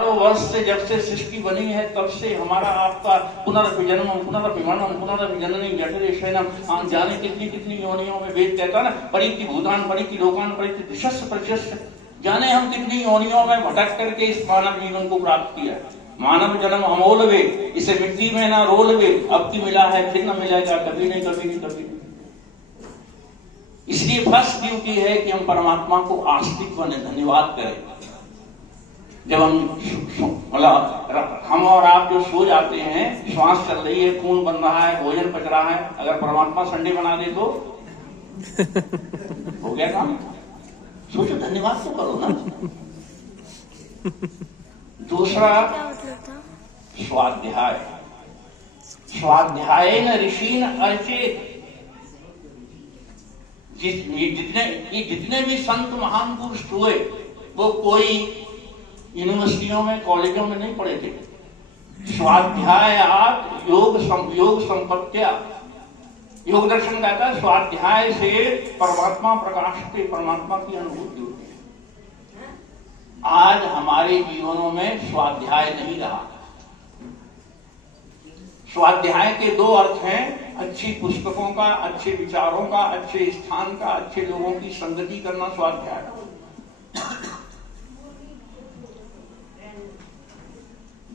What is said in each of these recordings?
हजारों वर्ष से जब से सृष्टि बनी है तब से हमारा आपका पुनर्विजन्म पुनर्विमरणम पुनर्विजननी जठरे शयनम जाने कितनी कितनी योनियों में वेद कहता ना परिति भूतान परिति लोकान परिति दिशस्य प्रशस्य, जाने हम कितनी योनियों में भटक करके इस मानव जीवन को प्राप्त किया। मानव जन्म अमोल वे, इसे मिट्टी में ना रोल वे, अब की मिला है फिर न मिलेगा, कभी नहीं कभी नहीं कभी नहीं। इसलिए फर्स्ट ड्यूटी है कि हम परमात्मा को आस्तिक बने, धन्यवाद करें। जब हम और आप जो सो जाते हैं, श्वास चल रही है, खून बन रहा है, भोजन पच रहा है, अगर परमात्मा संडे बना दे तो हो गया काम। सोचो, धन्यवाद तो करो ना। दूसरा स्वाध्याय, स्वाध्याय न ऋषि न अर्चित। जितने भी संत महान पुरुष हुए वो कोई यूनिवर्सिटियों में कॉलेजों में नहीं पढ़े थे। स्वाध्यायात योग संपत्तिया, योग दर्शन कहता है स्वाध्याय से परमात्मा प्रकाशते, परमात्मा की अनुभूति होती है। आज हमारे जीवनों में स्वाध्याय नहीं रहा। स्वाध्याय के दो अर्थ हैं, अच्छी पुस्तकों का, अच्छे विचारों का, अच्छे स्थान का, अच्छे लोगों की संगति करना स्वाध्याय।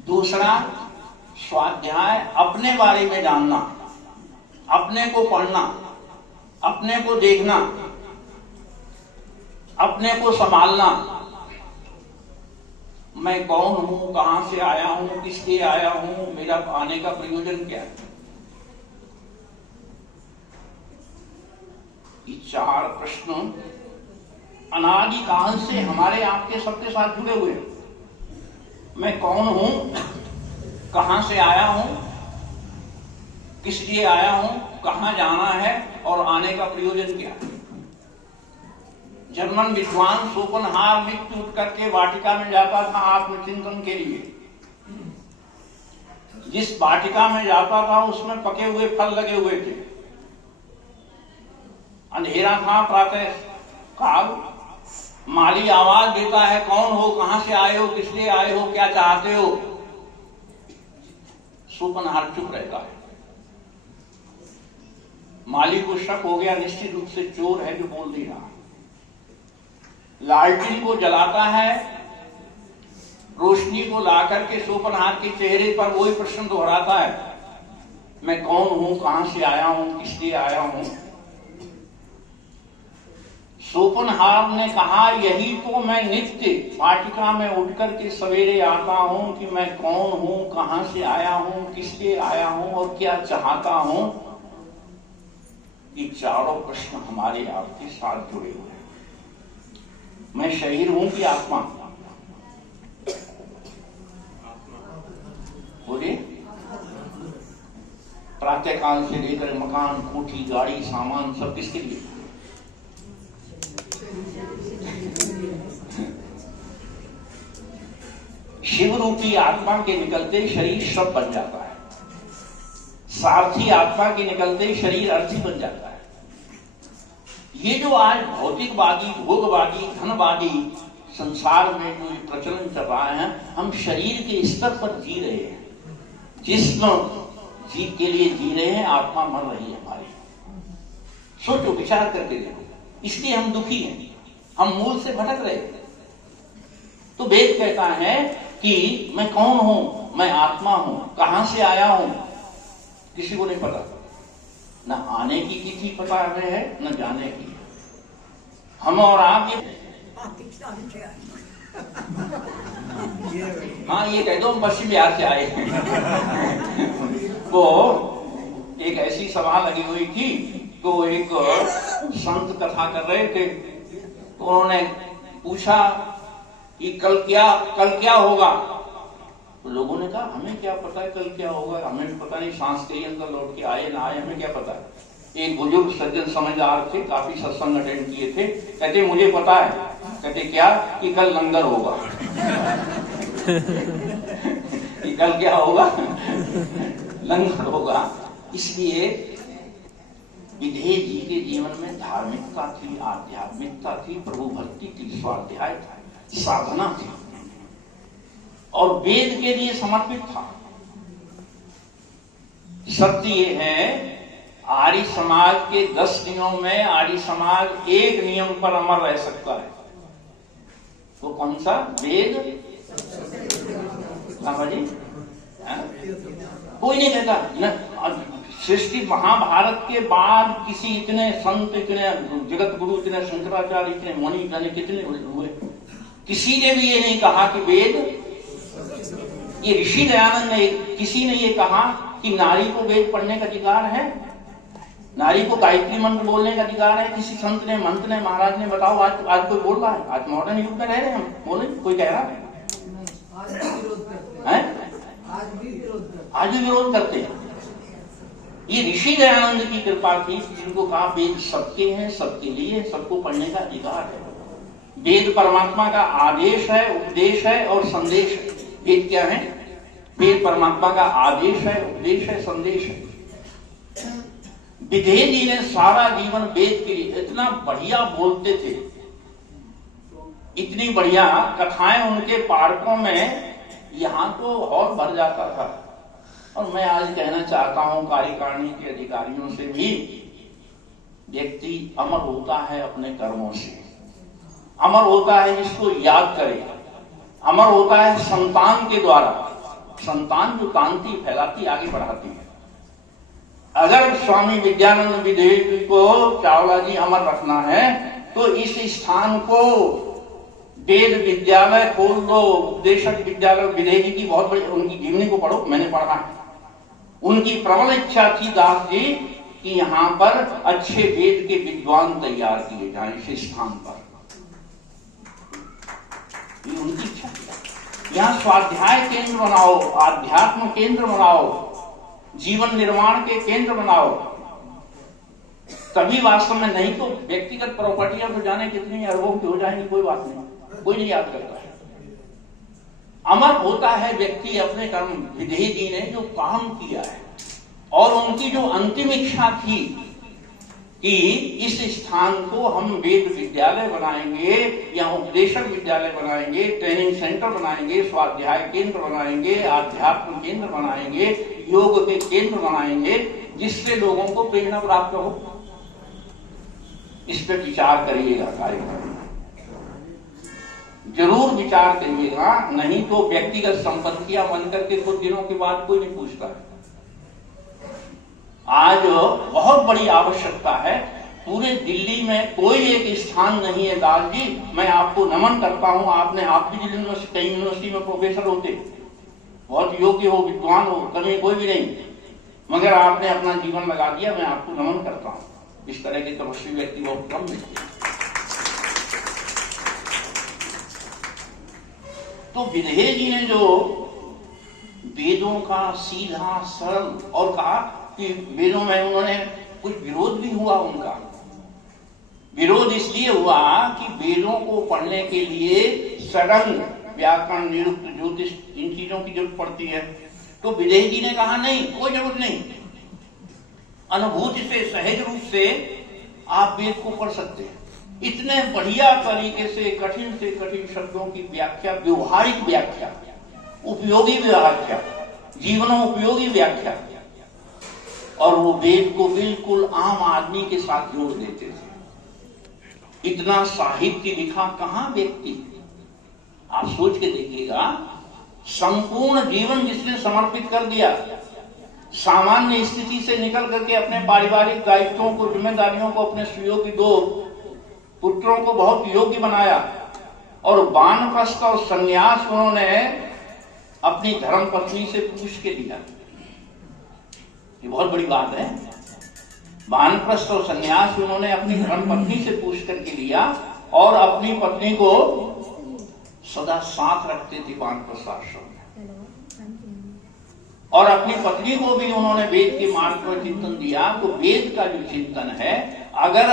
दूसरा स्वाध्याय अपने बारे में जानना, अपने को पढ़ना, अपने को देखना, अपने को संभालना। मैं कौन हूं, कहां से आया हूं, किसके आया हूं, मेरा आने का प्रयोजन क्या है। ये चार प्रश्न अनादि काल से हमारे आपके सबके साथ जुड़े हुए हैं। मैं कौन हूं, कहां से आया हूं, किस लिए आया हूं, कहां जाना है और आने का प्रयोजन क्या है। जर्मन विद्वान शोपेनहावर मृत्यु उठ करके वाटिका में जाता था आत्मचिंतन के लिए। जिस वाटिका में जाता था उसमें पके हुए फल लगे हुए थे। अंधेरा था प्रातः काल। माली आवाज देता है, कौन हो, कहां से आए हो, किस लिए आए हो, क्या चाहते हो। शोपेनहावर चुप रहता है। माली को शक हो गया, निश्चित रूप से चोर है जो बोल नहीं रहा। लालटेन को जलाता है, रोशनी को लाकर के शोपेनहावर के चेहरे पर वही प्रश्न दोहराता है, मैं कौन हूं, कहां से आया हूं, किस लिए आया हूं। शोपेनहावर ने कहा, यही तो मैं नित्य वाटिका में उठकर के सवेरे आता हूं कि मैं कौन हूं, कहां से आया हूं, किस लिए आया हूं और क्या चाहता हूं। ये चारों प्रश्न हमारे आपके साथ जुड़े हुए हैं। मैं शरीर हूं कि आत्मा? बोलिए। प्रातः काल से लेकर मकान, कोठी, गाड़ी, सामान सब किसके लिए? शिव रूपी आत्मा के निकलते शरीर शव बन जाता है। सारथी आत्मा के निकलते शरीर अर्थी बन जाता है। ये जो आज भौतिकवादी, भोगवादी, धनवादी संसार में जो प्रचलन चल रहा है, हम शरीर के स्तर पर जी रहे हैं। जिस्म जी के लिए जी रहे हैं, आत्मा मर रही है हमारी। सोचो, विचार करके देखो। इसलिए हम दुखी हैं, हम मूल से भटक रहे हैं। तो वेद कहता है कि मैं कौन हूं, मैं आत्मा हूं, कहां से आया हूं, किसी को नहीं पता। न आने की तिथि पता हमें है, न जाने की। हम और आप हाँ, ये कह दो हम पश्चिम बिहार से आए हैं। वो एक ऐसी सभा लगी हुई थी, तो एक संत कथा कर रहे थे, तो उन्होंने पूछा कि कल क्या होगा। तो लोगों ने कहा, हमें क्या पता है कल क्या होगा, हमें भी पता नहीं, सांस के अंदर लौट के आए ना आए, हमें क्या पता है। एक बुजुर्ग सज्जन समझदार थे, काफी सत्संग अटेंड किए थे, कहते मुझे पता है। कहते क्या? कि कल लंगर होगा। कि कल क्या होगा? लंगर होगा। इसलिए विधेय जी के जीवन में धार्मिकता थी, आध्यात्मिकता थी, प्रभु भक्ति थी, स्वाध्याय था, साधना थी। और वेद के लिए समर्पित था। सत्य ये है, आर्य समाज के 10 नियमों में आर्य समाज एक नियम पर अमर रह सकता है। वो कौन सा? वेद। जी कोई नहीं कहता न। सृष्टि महाभारत के बाद किसी इतने संत, इतने जगत गुरु, इतने शंकराचार्य, इतने मुनि, इतने कितने हुए, किसी ने भी ये नहीं कहा कि वेद, ये ऋषि दयानंद ने, किसी ने ये कहा कि नारी को वेद पढ़ने का अधिकार है, नारी को गायत्री मंत्र बोलने का अधिकार है। किसी संत ने, मंत्र ने, महाराज ने बताओ। आज कोई बोल रहा है? आज मॉडर्न युग में रह रहे हैं हम, बोले कोई कह रहा है? आज भी विरोध करते हैं। ये ऋषि दयानंद की कृपा थी, जिनको कहा वेद सबके हैं, सबके लिए, सबको पढ़ने का अधिकार है। वेद परमात्मा का आदेश है, उपदेश है और संदेश है। वेद क्या है? वेद परमात्मा का आदेश है, उपदेश है, संदेश है। विधेय जी ने सारा जीवन वेद के लिए इतना बढ़िया बोलते थे, इतनी बढ़िया कथाएं उनके पाठकों में, यहां तो और भर जाता था। और मैं आज कहना चाहता हूं कार्यकारिणी के अधिकारियों से भी, व्यक्ति अमर होता है अपने कर्मों से, अमर होता है जिसको याद करे, अमर होता है संतान के द्वारा। संतान जो तानती, फैलाती, आगे बढ़ाती है। अगर स्वामी विद्यानंद विधेय जी को चावला जी अमर रखना है तो इस स्थान को वेद विद्यालय खोल दो, उपदेशक विद्यालय। विधेय जी की बहुत बड़ी, उनकी जीवनी को पढ़ो, मैंने पढ़ा है। उनकी प्रबल इच्छा थी दास जी कि यहां पर अच्छे वेद के विद्वान तैयार किए जाएं इस स्थान पर, ये उनकी इच्छा थी। यहां स्वाध्याय केंद्र बनाओ, आध्यात्म केंद्र बनाओ, जीवन निर्माण के केंद्र बनाओ, तभी वास्तव में। नहीं तो व्यक्तिगत प्रॉपर्टियां तो जाने कितनी अरबों की हो जाएंगी, कोई बात नहीं, कोई नहीं याद करता है। अमर होता है व्यक्ति अपने कर्म। विधेय जी ने जो काम किया है, और उनकी जो अंतिम इच्छा थी कि इस स्थान को हम वेद विद्यालय बनाएंगे, या उपदेशक विद्यालय बनाएंगे, ट्रेनिंग सेंटर बनाएंगे, स्वाध्याय केंद्र बनाएंगे, आध्यात्म केंद्र बनाएंगे, योग के केंद्र बनाएंगे, जिससे लोगों को प्रेरणा प्राप्त हो। इस पर विचार करिएगा कार्यक्रम, जरूर विचार करिएगा। नहीं तो व्यक्तिगत संपत्तियां बनकर के कुछ दिनों के बाद कोई नहीं पूछता है। आज बहुत बड़ी आवश्यकता है। पूरे दिल्ली में कोई एक स्थान नहीं है दास जी, मैं आपको नमन करता हूं। आप भी कई यूनिवर्सिटी में प्रोफेसर होते, बहुत योग्य हो, विद्वान हो, कभी कोई भी नहीं, मगर आपने अपना जीवन लगा दिया, मैं आपको नमन करता हूं। इस तरह के तपस्वी व्यक्ति बहुत कम मिलते हैं। तो विधेय जी ने जो वेदों का सीधा सरल, और कहा कि वेदों में उन्होंने कुछ विरोध भी हुआ। उनका विरोध इसलिए हुआ कि वेदों को पढ़ने के लिए सड़ंग, व्याकरण, निरुक्त, ज्योतिष, इन चीजों की जरूरत पड़ती है। तो विधेय जी ने कहा नहीं, कोई जरूरत नहीं, अनुभूति से, सहज रूप से आप वेद को पढ़ सकते हैं। इतने बढ़िया तरीके से कठिन शब्दों की व्याख्या, व्यवहारिक व्याख्या, उपयोगी व्याख्या, जीवनोपयोगी व्याख्या, और वो वेद को बिल्कुल आम आदमी के साथ जोड़ देते थे। इतना साहित्य लिखा कहां व्यक्ति, आप सोच के देखिएगा। संपूर्ण जीवन जिसने समर्पित कर दिया, सामान्य स्थिति से निकल करके अपने पारिवारिक दायित्वों को, जिम्मेदारियों को, अपने सुयोग्य 2 पुत्रों को बहुत योग्य बनाया, और वानप्रस्थ और संन्यास उन्होंने अपनी धर्म पत्नी से पूछ के लिया। ये बहुत बड़ी बात है। वानप्रस्थ और संन्यास उन्होंने अपनी धर्म पत्नी से पूछ करके लिया, और अपनी पत्नी को सदा साथ रखते थे वानप्रस्थ आश्रम में, और अपनी पत्नी को भी उन्होंने वेद के मार्ग पर चिंतन दिया। तो वेद का जो चिंतन है, अगर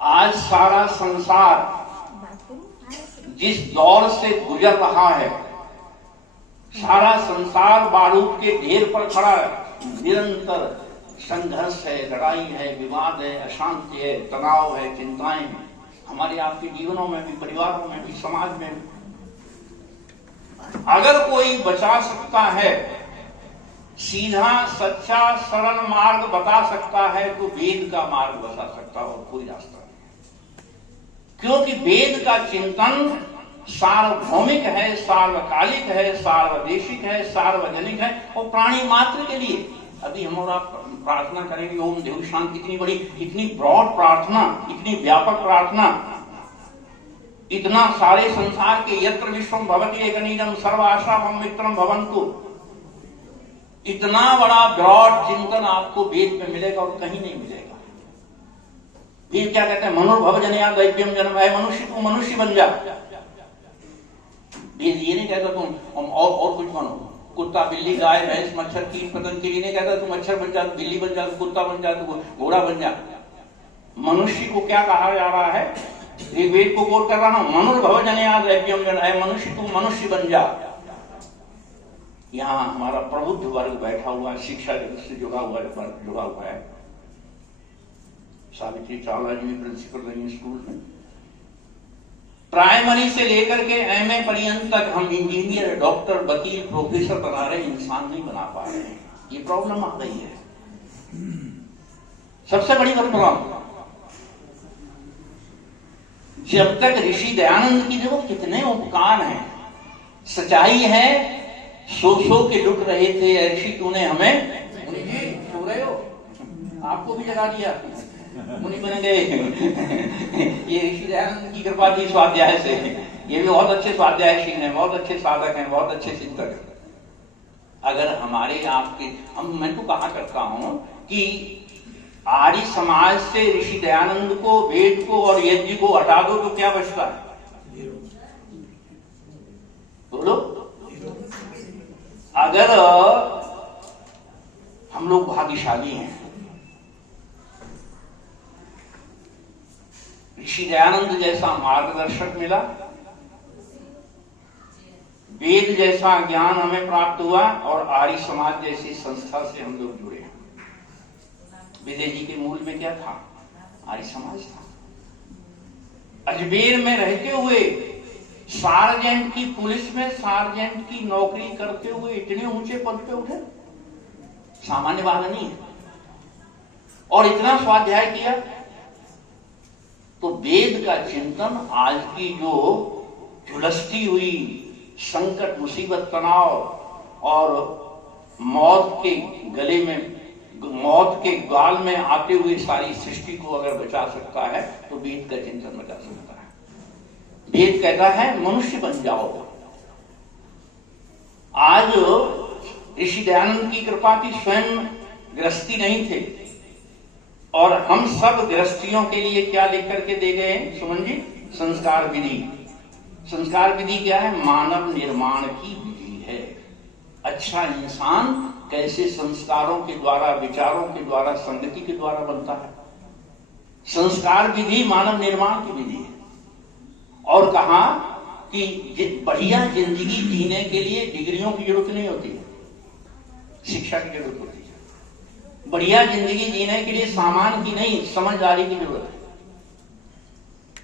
आज सारा संसार जिस दौर से गुजर रहा है, सारा संसार बारूद के ढेर पर खड़ा है, निरंतर संघर्ष है, लड़ाई है, विवाद है, अशांति है, तनाव है, चिंताएं हैं, हमारे आपके जीवनों में भी, परिवारों में भी, समाज में भी। अगर कोई बचा सकता है, सीधा सच्चा सरल मार्ग बता सकता है, तो वेद का मार्ग बता सकता है, और कोई रास्ता नहीं। क्योंकि वेद का चिंतन सार्वभौमिक है, सार्वकालिक है, सार्वदेशिक है, सार्वजनिक है, और प्राणी मात्र के लिए। अभी हम और आप प्रार्थना करेंगे ओम देव शांति, इतनी बड़ी, इतनी ब्रॉड प्रार्थना, इतनी व्यापक प्रार्थना, इतना सारे संसार के यत्र विश्वम भवति एकनीदम सर्व आशावम मित्रम भवन्तु, इतना बड़ा ब्रॉड चिंतन आपको वेद में मिलेगा और कहीं नहीं मिलेगा। वेद क्या कहते हैं? मनोभव जनया दैव्यम जन्म है, मनुष्य तू मनुष्य बन जा। वेद ये नहीं कहता तुम और कुछ बनो, कुत्ता बिल्ली गाय भैंस मच्छर कीट पतंग के लिए नहीं कहता तू मच्छर बन जा, बिल्ली बन जा, कुत्ता बन जा, तू घोड़ा बन जा। मनुष्य को क्या कहा जा रहा है? वेद को बोल कर रहा हूं, मनोभव जनया दैव्यम जन्म है, मनुष्य तू मनुष्य बन जा। यहाँ हमारा प्रबुद्ध वर्ग बैठा हुआ है, शिक्षा जगत से जुड़ा हुआ है। सावित्री चावला जी प्रिंसिपल रही स्कूल में। प्राइमरी से लेकर के एमए पर्यंत तक हम इंजीनियर, डॉक्टर, वकील, प्रोफेसर बना रहे, इंसान नहीं बना पा रहे हैं। ये प्रॉब्लम आ गई है, सबसे बड़ी प्रॉब्लम। जब तक ऋषि दयानंद की, देखो कितने उपकार हैं, सच्चाई है, सो के लुट रहे थे ऋषि, तूने हमें, मुनि जी सो रहे हो, आपको भी जगा दिया, मुनि बन गए। ये ऋषि दयानंद की कृपा थी स्वाध्याय से। ये भी बहुत अच्छे स्वाध्यायशील हैं, बहुत अच्छे साधक हैं, बहुत अच्छे चिंतक हैं। अगर हमारे आपके, मैं तो कहा करता हूं कि आर्य समाज से ऋषि दयानंद को, वेद को और यज्ञ को हटा दो तो क्या बचता है? बोलो। अगर हम लोग भाग्यशाली हैं, ऋषि दयानंद जैसा मार्गदर्शक मिला, वेद जैसा ज्ञान हमें प्राप्त हुआ, और आर्य समाज जैसी संस्था से हम लोग जुड़े। विजय जी के मूल में क्या था? आर्य समाज था। अजमेर में रहते हुए सार्जेंट की, पुलिस में सार्जेंट की नौकरी करते हुए इतने ऊंचे पद पे उठे, सामान्य बात नहीं है, और इतना स्वाध्याय किया। तो वेद का चिंतन आज की जो झुलसती हुई संकट, मुसीबत, तनाव और मौत के गले में, मौत के गाल में आते हुए सारी सृष्टि को अगर बचा सकता है, तो वेद का चिंतन बचा सकता है। वेद कहता है मनुष्य बन जाओ। आज ऋषि दयानंद की कृपा थी, स्वयं गृहस्थी नहीं थे, और हम सब गृहस्थियों के लिए क्या लिख करके दे गए हैं सुमन जी? संस्कार विधि। संस्कार विधि क्या है? मानव निर्माण की विधि है। अच्छा इंसान कैसे संस्कारों के द्वारा, विचारों के द्वारा, संगति के द्वारा बनता है। संस्कार विधि मानव निर्माण की विधि है। और कहा कि बढ़िया जिंदगी जीने के लिए डिग्रियों की जरूरत नहीं होती है, शिक्षा की जरूरत होती है। बढ़िया जिंदगी जीने के लिए सामान की नहीं, समझदारी की जरूरत है।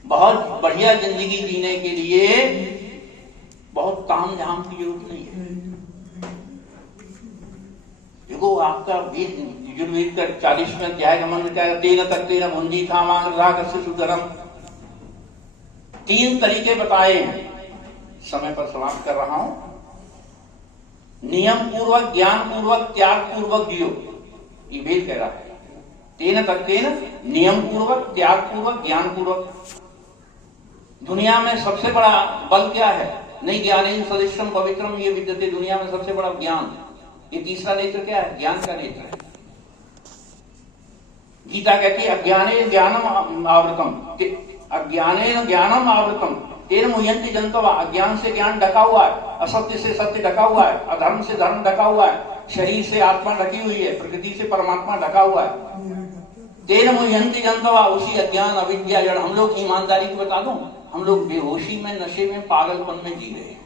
बहुत बढ़िया जिंदगी जीने के लिए बहुत तामझाम की जरूरत नहीं है। देखो आपका यजुर्वेद का 40वें अध्याय का मंत्र क्या है? तेन तत्तेन भुंजी कामांग रागस्य सुधरम। 3 तरीके बताए हैं, समय पर समाप्त कर रहा हूं। नियम पूर्वक, ज्ञान पूर्वक, त्याग पूर्वक जियो, ये वेद कह रहा है। तेन तत्तेन, नियम पूर्वक, त्याग पूर्वक, ज्ञान पूर्वक। दुनिया में सबसे बड़ा बल क्या है? नहीं ज्ञानेन सदृशम पवित्रम ये विद्यते। दुनिया में सबसे बड़ा ज्ञान। ये तीसरा नेत्र क्या है? ज्ञान का नेत्र है। गीता कहती है अज्ञाने ज्ञानम आवृतम, अज्ञानेन ज्ञानम आवृतम तेन मुह्यन्ति जन्तवः। अज्ञान से ज्ञान ढका हुआ है, असत्य से सत्य ढका हुआ है, अधर्म से धर्म ढका हुआ है, शरीर से आत्मा ढकी हुई है, प्रकृति से परमात्मा ढका हुआ है। तेन मुह्यन्ति जन्तवः, उसी अज्ञान अविद्या जड़। हम लोग ईमानदारी को बता दूं, हम लोग बेहोशी में, नशे में, पागलपन में जी रहे हैं।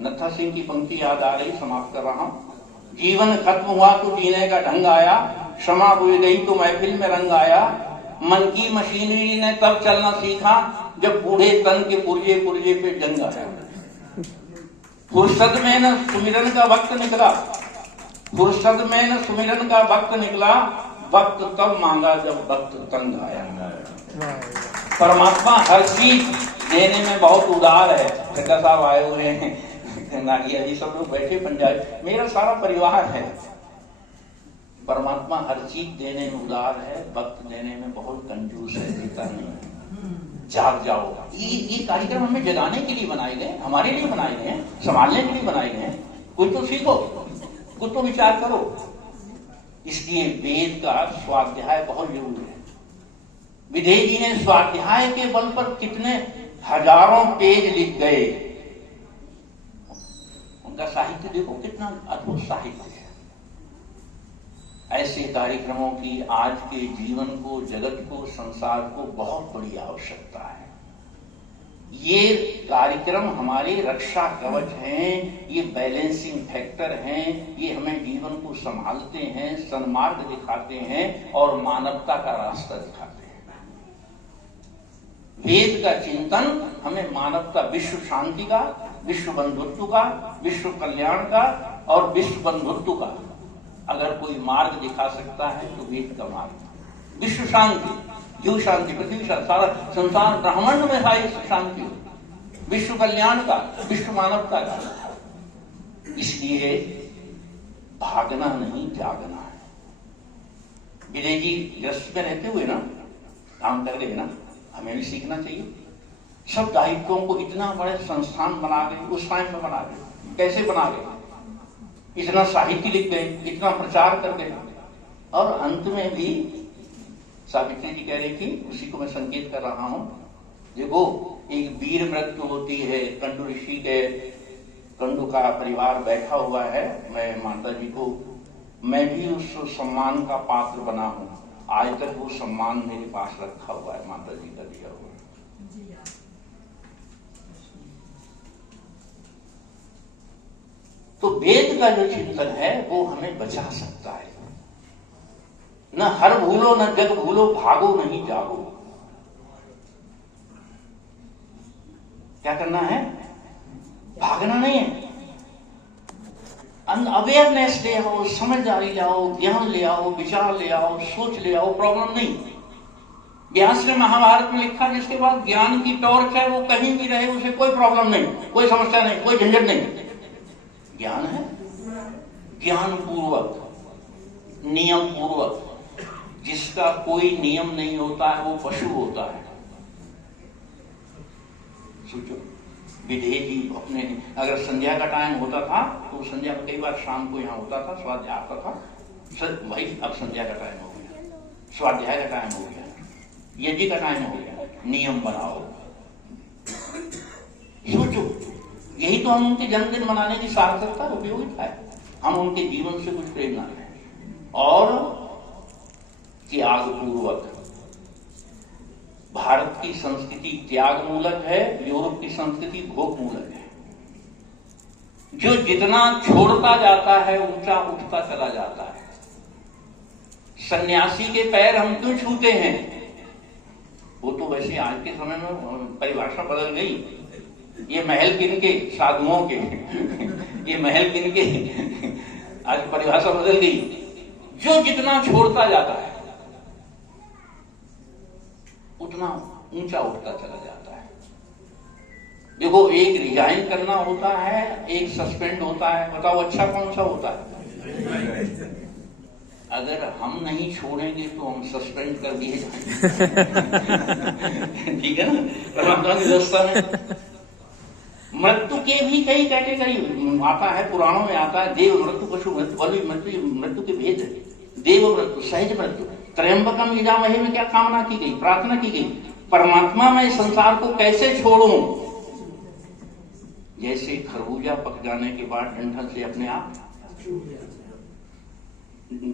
नत्था सिंह की पंक्ति याद आ रही, समाप्त कर रहा हूं। जीवन खत्म हुआ तो जीने का ढंग आया, क्षमा भूल गई तो महफिल में रंग आया। मन की मशीनरी ने तब चलना सीखा जब बूढ़े तन के पुर्जे पुर्जे पे जंग आया। फुर्सत में न सुमिरन का वक्त निकला, फुर्सत में न सुमिरन का वक्त निकला, वक्त तब मांगा जब वक्त तंग आया। परमात्मा हर चीज देने में बहुत उदार है। चक्का साहब आए हुए हैं, नागिया जी सब लोग बैठे पंजाब, मेरा सारा परिवार है। परमात्मा हर चीज देने में उदार है, वक्त देने में बहुत कंजूस है, देता नहीं। जाग जाओ, ये कार्यक्रम हमें जगाने के लिए बनाए गए, हमारे लिए बनाए गए हैं, संभालने के लिए बनाए गए हैं। कुछ तो सीखो, कुछ तो विचार करो। इसलिए वेद का स्वाध्याय बहुत जरूरी है। विदेह जी ने स्वाध्याय के बल पर कितने हजारों पेज लिख गए। उनका साहित्य देखो कितना अद्भुत साहित्य है। ऐसे कार्यक्रमों की आज के जीवन को, जगत को, संसार को बहुत बड़ी आवश्यकता है। ये कार्यक्रम हमारे रक्षा कवच हैं, ये बैलेंसिंग फैक्टर हैं, ये हमें जीवन को संभालते हैं, सन्मार्ग दिखाते हैं और मानवता का रास्ता दिखाते हैं। वेद का चिंतन हमें मानवता, विश्व शांति का, विश्व बंधुत्व का, विश्व कल्याण का और विश्व बंधुत्व का अगर कोई मार्ग दिखा सकता है तो वेद का मार्ग। विश्व शांति, जीव शांति, पृथ्वी शांति, सारा संसार ब्रह्मांड में है शांति, विश्व कल्याण का, विश्व मानवता का। इसलिए भागना नहीं, जागना है। विजय जी गृहस्थ में रहते हुए ना काम कर रहे ना, हमें भी सीखना चाहिए। सब दायित्वों को इतना बड़े संस्थान बना गए, उस टाइम में बना गए, कैसे बना गए, इतना साहित्य लिख गए, इतना प्रचार कर गए, और अंत में भी सावित्री जी कह रही थी, उसी को मैं संकेत कर रहा हूं। देखो एक वीर मृत्यु होती है, कंडु ऋषि के, कंडु का परिवार बैठा हुआ है, मैं माता जी को, मैं भी उस सम्मान का पात्र बना हूं, आज तक वो सम्मान मेरे पास रखा हुआ है, माता जी का दिया हुआ। तो वेद का जो चिंतन है वो हमें बचा सकता है। न हर भूलो न जग भूलो, भागो नहीं जागो। क्या करना है? भागना नहीं है। अवेयरनेस ले आओ, समझदारी ले आओ, ज्ञान ले आओ, विचार ले आओ, सोच ले आओ, प्रॉब्लम नहीं। व्यास ने महाभारत में लिखा, जिसके बाद ज्ञान की टॉर्च है वो कहीं भी रहे, उसे कोई प्रॉब्लम नहीं, कोई समस्या नहीं, कोई झंझट नहीं। ज्ञान है, ज्ञान पूर्वक, नियम पूर्वक। जिसका कोई नियम नहीं होता है वो पशु होता है। सोचो, विदेह जी अपने, अगर संध्या का टाइम होता था तो संध्या में कई बार शाम को यहाँ होता था, स्वाध्याय आता था। भाई अब संध्या का टाइम हो गया, स्वाध्याय का टाइम हो गया, यज्ञ का टाइम हो गया, नियम बनाओ। सोचो, यही तो हम उनके जन्मदिन मनाने की सार्थकता, उपयोगिता है। हम उनके जीवन से कुछ प्रेरणा लें और त्याग पूर्वक। भारत की संस्कृति त्याग मूलक है, यूरोप की संस्कृति भोग मूलक है। जो जितना छोड़ता जाता है ऊंचा उठता चला जाता है। सन्यासी के पैर हम क्यों छूते हैं? वो तो वैसे आज के समय में परिभाषा बदल गई। ये महल किनके? साधुओं के। ये महल किनके? आज परिभाषा बदल गई। जो जितना छोड़ता जाता है उतना ऊंचा उठता चला जाता है। देखो, एक रिजाइन करना होता है, एक सस्पेंड होता है। बताओ अच्छा कौन सा होता है? अगर हम नहीं छोड़ेंगे तो हम सस्पेंड कर दिए जाएंगे। ठीक है ना? परमात्मा की व्यवस्था में मृत्यु के भी कई कैटेगरी आता है, पुराणों में आता है। देव मृत्यु, पशु मृत्यु, बलि मृत्यु, मृत्यु के भेद है। देव मृत्यु, सहज मृत्यु। त्र्यंबकम यजामहे में क्या कामना की गई, प्रार्थना की गई? परमात्मा मैं संसार को कैसे छोड़ूं? जैसे खरबूजा पक जाने के बाद डंठल से अपने आप।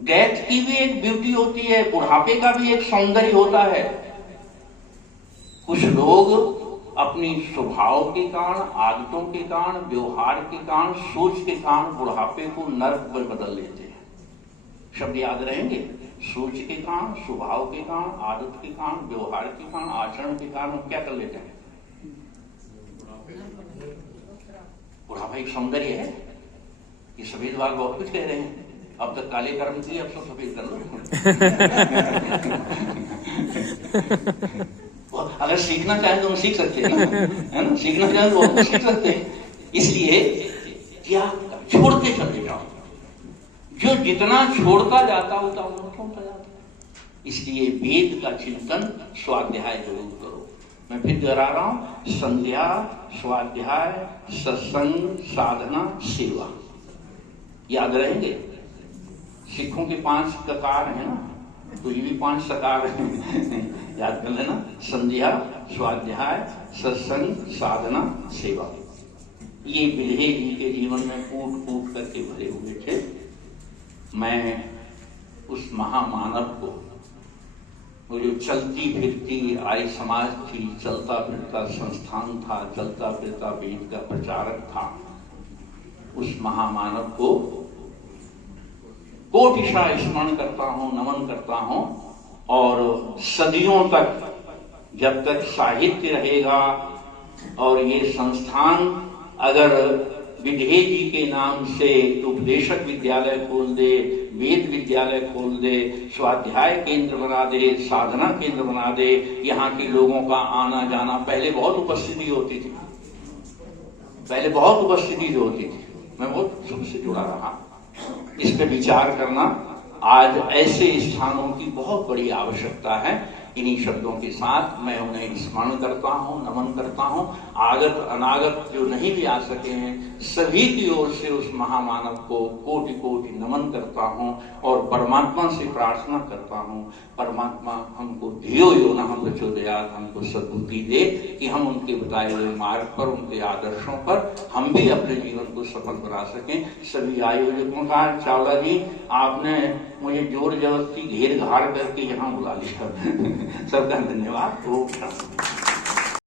डेथ की भी एक ब्यूटी होती है, बुढ़ापे का भी एक सौंदर्य होता है। कुछ लोग अपनी स्वभाव के कारण, आदतों के कारण, व्यवहार के कारण, सोच के कारण बुढ़ापे को नर्क में बदल लेते हैं। शब्द याद रहेंगे। सोच के कारण, स्वभाव के कारण, आदत के कारण, व्यवहार के कारण, आचरण के कारण हम क्या कर लेते हैं? भाई सौंदर्य है, ये सफेद बाल बहुत कुछ कह रहे हैं, अब तक काले कर्म किए, अब सब सफेद कर लो। अगर सीखना चाहें तो हम सीख सकते हैं, है ना, सीखना चाहें तो हम सीख सकते हैं। इसलिए त्याग छोड़ते चले जाओ, जो जितना छोड़ता जाता उतना होता जाता। इसलिए वेद का चिंतन स्वाध्याय जरूर करो। मैं फिर दोहरा रहा हूं, संध्या, स्वाध्याय, सत्संग, साधना, सेवा, याद रहेंगे। सिखों के 5 ककार है ना, तो ये भी 5 सकार हैं। याद कर लेना, संध्या, स्वाध्याय, सत्संग, साधना, सेवा। ये बिल्हे जी के जीवन में फूट फूट करके भरे हुए थे। मैं उस महामानव को, वो जो चलती फिरती आर्य समाज थी, चलता फिरता संस्थान था, चलता फिरता वेद का प्रचारक था, उस महामानव को कोटिशः स्मरण करता हूं, नमन करता हूं। और सदियों तक, जब तक साहित्य रहेगा और ये संस्थान अगर विधे जी के नाम से उपदेशक विद्यालय खोल दे, वेद विद्यालय खोल दे, स्वाध्याय केंद्र बना दे, साधना केंद्र बना दे, यहाँ के लोगों का आना जाना, पहले बहुत उपस्थिति होती थी, पहले बहुत उपस्थिति होती थी, मैं बहुत शुरू से जुड़ा रहा। इस पे विचार करना आज ऐसे स्थानों की बहुत बड़ी आवश्यकता है। इन्हीं शब्दों के साथ मैं उन्हें स्मरण करता हूं, नमन करता हूं। आगत अनागत जो नहीं भी आ सके हैं, सभी की ओर से उस महामानव को कोटि कोटि नमन करता हूं और परमात्मा से प्रार्थना करता हूं, परमात्मा हमको धियो यो नः प्रचोदयात्, हमको सद्बुद्धि दे कि हम उनके बताए हुए मार्ग पर, उनके आदर्शों पर हम भी अपने जीवन को सफल बना सकें। सभी आयोजकों का, चावला जी आपने मुझे जोर जबरदस्ती घेर घार करके यहाँ बुला लिया। सबका धन्यवाद।